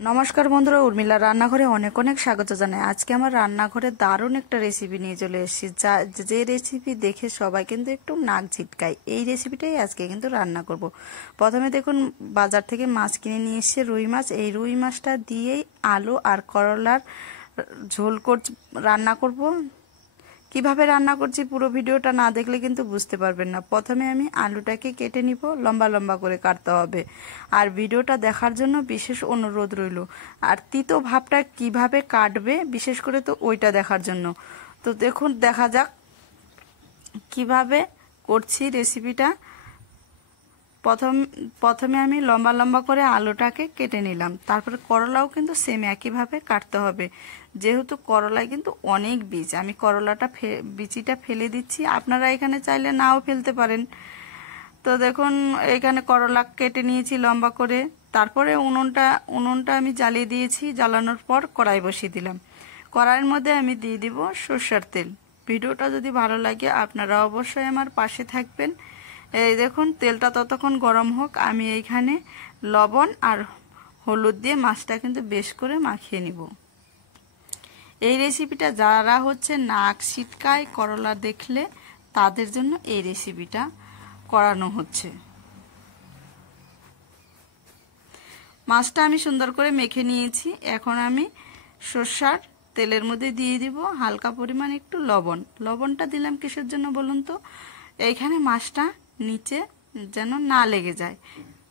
নমস্কার বন্ধুরা, উর্মিলা রান্নাঘরে অনেক অনেক স্বাগত জানাই। আজকে আমার রান্নাঘরে দারুণ একটা রেসিপি নিয়ে চলে এসেছি, যে রেসিপি দেখে সবাই কিন্তু একটু নাক ঝিটকায়। এই রেসিপিটাই আজকে কিন্তু রান্না করব। প্রথমে দেখুন, বাজার থেকে মাছ কিনে নিয়ে এসেছে, রুই মাছ। এই রুই মাছটা দিয়েই আলু আর করলার ঝোল রান্না করব। কিভাবে রান্না করছি পুরো ভিডিওটা না দেখলে কিন্তু বুঝতে পারবেন না। প্রথমে আমি আলুটাকে কেটে নিব, লম্বা লম্বা করে কাটতে হবে। আর ভিডিওটা দেখার জন্য বিশেষ অনুরোধ রইল। আর তিতো ভাবটা কিভাবে কাটবে বিশেষ করে তো ওইটা দেখার জন্য। তো দেখুন, দেখা যাক কিভাবে করছি রেসিপিটা। প্রথমে আমি লম্বা লম্বা করে আলুটাকে কেটে নিলাম। তারপরে করলাও কিন্তু সেম একইভাবে কাটতে হবে। যেহেতু করলায় কিন্তু অনেক বীজ, আমি করলাটা বিচিটা ফেলে দিচ্ছি। আপনারা এখানে চাইলে নাও ফেলতে পারেন। তো দেখুন, এখানে করলা কেটে নিয়েছি লম্বা করে। তারপরে উনুনটা আমি জ্বালিয়ে দিয়েছি। জ্বালানোর পর কড়াই বসিয়ে দিলাম। কড়াইয়ের মধ্যে আমি দিয়ে দিব সরষের তেল। ভিডিওটা যদি ভালো লাগে আপনারা অবশ্যই আমার পাশে থাকবেন। এই দেখুন, তেলটা ততক্ষণ গরম হোক। আমি এইখানে লবণ আর হলুদ দিয়ে মাছটা কিন্তু বেশ করে মাখিয়ে নিব। এই রেসিপিটা যারা নাক ছিটকায় করলা দেখলে তাদের জন্য এই রেসিপিটা করানো হচ্ছে। মাছটা আমি সুন্দর করে মেখে নিয়েছি। এখন আমি সরষার তেলের মধ্যে দিয়ে দিব হালকা পরিমাণ একটু লবণ। লবণটা দিলাম কিসের জন্য বলুন তো? এইখানে মাছটা নিচে যেন না লেগে যায়,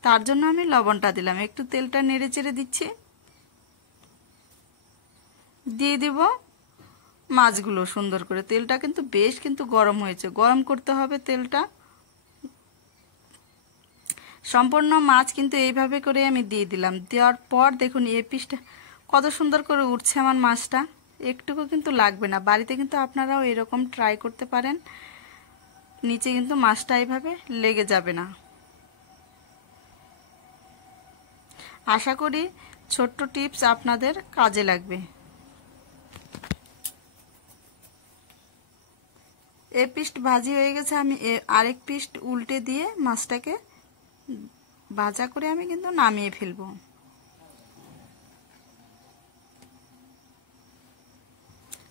তার জন্য আমি লবণটা দিলাম। একটু তেলটা নেড়ে চেড়ে দিচ্ছি। দিয়ে দিব মাছগুলো সুন্দর করে। তেলটা কিন্তু বেশ গরম হয়েছে, গরম করতে হবে তেলটা। সম্পূর্ণ মাছ কিন্তু এইভাবে করে আমি দিয়ে দিলাম। দেওয়ার পর দেখুন এই পিসটা কত সুন্দর করে উঠছে আমার মাছটা। একটুকু কিন্তু লাগবে না। বাড়িতে কিন্তু আপনারাও এরকম ট্রাই করতে পারেন। নিচে কিন্তু মাছটা এইভাবে লেগে যাবে না। আশা করি ছোট্ট টিপস আপনাদের কাজে লাগবে। এই পিস ভাজি হয়ে গেছে। আমি আরেক পিস উল্টে দিয়ে মাছটাকে ভাজা করে আমি কিন্তু নামিয়ে ফেলবো।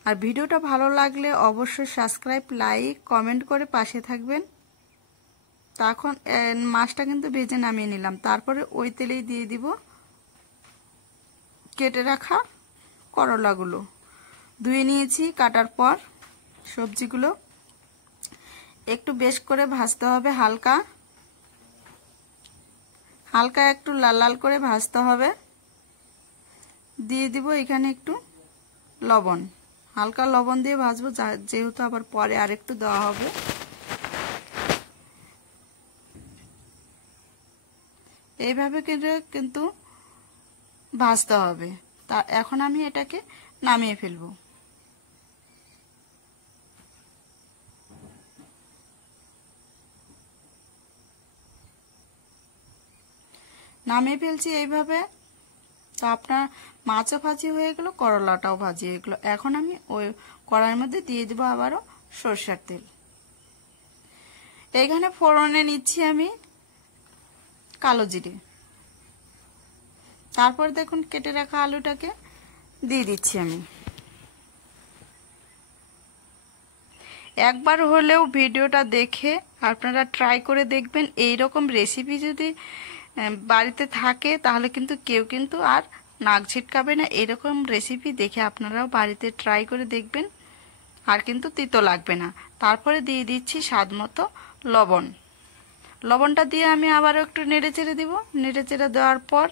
আর ভিডিওটা ভালো লাগলে অবশ্যই সাবস্ক্রাইব, লাইক, কমেন্ট করে পাশে থাকবেন। তখন মাছটা কিন্তু ভেজে নামিয়ে নিলাম। তারপরে ওই তেলেই দিয়ে দিব কেটে রাখা করলাগুলো। ধুয়ে নিয়েছি কাটার পর। সবজিগুলো একটু বেশ করে ভাজতে হবে, হালকা হালকা একটু লাল লাল করে ভাজতে হবে। দিয়ে দিব এখানে একটু লবণ। হালকা লবণ দিয়ে ভাজবো, যেহেতু আবার পরে আরেকটু দেওয়া হবে। এইভাবে কিন্তু ভাজতে হবে। তা এখন আমি এটাকে নামিয়ে ফেলবো। নামিয়ে ফেলছি এইভাবে। তো আপনার মাছও ভাজি হয়ে গেল, করলাটাও ভাজি হয়ে গেল। এখন আমি ওই কড়াইয়ের মধ্যে দিয়ে দেবো আবারও সরষের তেল। এইখানে ফোড়নে নিচ্ছি আমি কালো জিরে। তারপর দেখুন কেটে রাখা আলুটাকে দিয়ে দিচ্ছি আমি। একবার হলেও ভিডিওটা দেখে আপনারা ট্রাই করে দেখবেন। এই রকম রেসিপি যদি বাড়িতে থাকে তাহলে কিন্তু কেউ আর নাক ছিটকাবে না। এরকম রেসিপি দেখে আপনারাও বাড়িতে ট্রাই করে দেখবেন, আর কিন্তু তিতো লাগবে না। তারপরে দিয়ে দিচ্ছি স্বাদ মতো লবণ। লবণটা দিয়ে আমি আবারও একটু নেড়ে চেড়ে দিব। নেড়ে চেড়ে দেওয়ার পর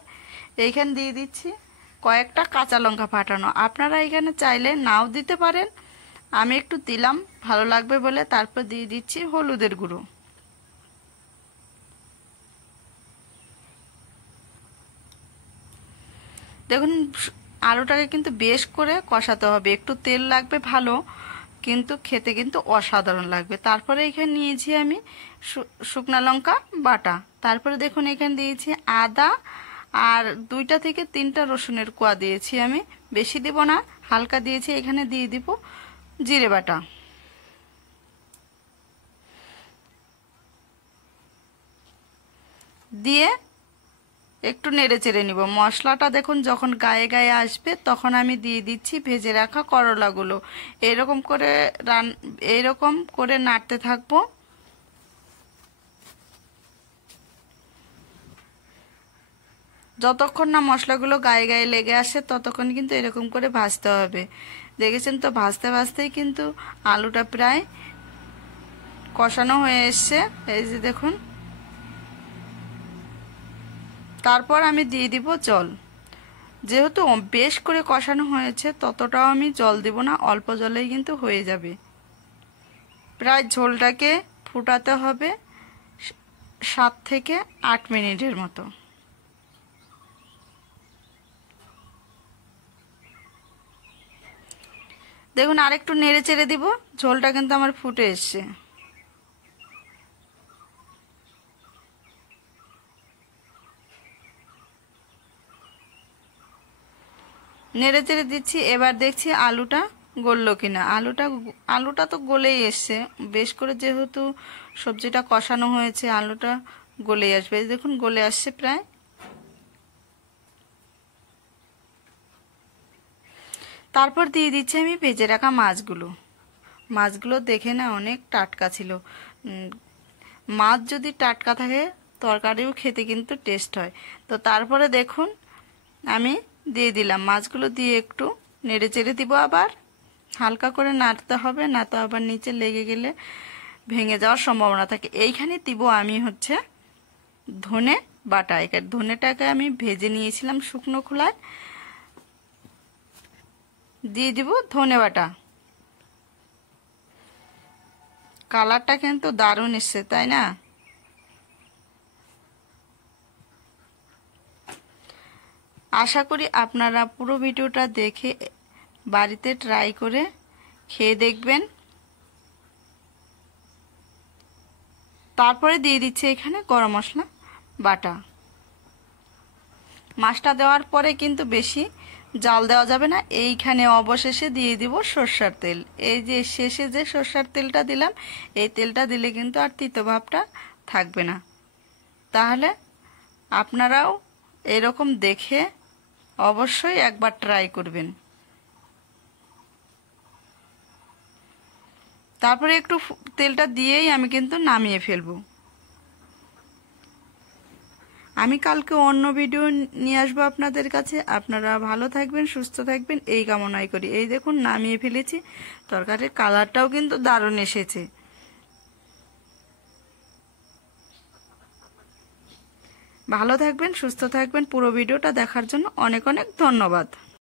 এইখানে দিয়ে দিচ্ছি কয়েকটা কাঁচা লঙ্কা ফাটানো। আপনারা এখানে চাইলে নাও দিতে পারেন, আমি একটু দিলাম ভালো লাগবে বলে। তারপর দিয়ে দিচ্ছি হলুদের গুঁড়ো। দেখুন, আলুটাকে কিন্তু বেশ করে কষাতে হবে। একটু তেল লাগবে ভালো, কিন্তু খেতে কিন্তু অসাধারণ লাগবে। তারপরে এখানে নিয়েছি আমি শুকনো লঙ্কা বাটা। তারপরে দেখুন এখানে দিয়েছি আদা আর 2টা থেকে 3টা রসুনের কোয়া দিয়েছি আমি, বেশি দেব না, হালকা দিয়েছি। এখানে দিয়ে দিব জিরে বাটা। দিয়ে একটু নেড়ে চেড়ে নিব। মশলাটা দেখুন যখন গায়ে গায়ে আসবে তখন আমি দিয়ে দিচ্ছি ভেজে রাখা করলাগুলো। এরকম করে নাড়তে থাকবো। যতক্ষণ না মশলাগুলো গায়ে গায়ে লেগে আসে ততক্ষণ কিন্তু এরকম করে ভাজতে হবে। দেখেছেন তো, ভাজতে ভাজতেই কিন্তু আলুটা প্রায় কষানো হয়ে এসছে। এই যে দেখুন। তারপর আমি দিয়ে দিব জল। যেহেতু বেশ করে কষানো হয়েছে ততটাও আমি জল দিব না, অল্প জলেই কিন্তু হয়ে যাবে। প্রায় ঝোলটাকে ফুটাতে হবে 7 থেকে 8 মিনিটের মতো। দেখুন আরেকটু নেড়ে চেড়ে দিব, ঝোলটা কিন্তু আমার ফুটে এসছে। নেড়ে চেড়ে দিচ্ছি, এবার দেখছি আলুটা গললো কিনা। আলুটা তো গলেই এসছে, বেশ করে যেহেতু সবজিটা কষানো হয়েছে আলুটা গলেই আসবে। দেখুন গলে আসছে প্রায়। তারপর দিয়ে দিচ্ছি আমি ভেজে রাখা মাছগুলো দেখে না অনেক টাটকা ছিল। মাছ যদি টাটকা থাকে তরকারিও খেতে কিন্তু টেস্ট হয়। তো তারপরে দেখুন আমি দিয়ে দিলাম মাছগুলো, দিয়ে একটু নেড়ে চেড়ে দিব। আবার হালকা করে নাড়তে হবে, না তো আবার নিচে লেগে গেলে ভেঙে যাওয়ার সম্ভাবনা থাকে। এইখানে দিব আমি হচ্ছে ধনে বাটা। এখানে ধনেটাকে আমি ভেজে নিয়েছিলাম শুকনো খোলায়, দিয়ে দিব ধনে বাটা। কালারটা কিন্তু দারুণ এসছে, তাই না? আশা করি আপনারা পুরো ভিডিওটা দেখে বাড়িতে ট্রাই করে খেয়ে দেখবেন। তারপরে দিয়ে দিচ্ছি এখানে গরম মশলা বাটা। মাছটা দেওয়ার পরে কিন্তু বেশি জাল দেওয়া যাবে না। এইখানে অবশেষে দিয়ে দিব সরষের তেল। এই যে শেষে যে সরষের তেলটা দিলাম, এই তেলটা দিলে কিন্তু আর তিতো ভাবটা থাকবে না। তাহলে আপনারাও এরকম দেখে অবশ্যই একবার ট্রাই করবেন। তারপরে একটু তেলটা দিয়েই আমি কিন্তু নামিয়ে ফেলবো। আমি কালকে অন্য ভিডিও নিয়ে আসবো আপনাদের কাছে। আপনারা ভালো থাকবেন, সুস্থ থাকবেন এই কামনাই করি। এই দেখুন নামিয়ে ফেলেছি, তরকারির কালারটাও কিন্তু দারুণ এসেছে। ভালো থাকবেন, সুস্থ থাকবেন। পুরো ভিডিওটা দেখার জন্য অনেক অনেক ধন্যবাদ।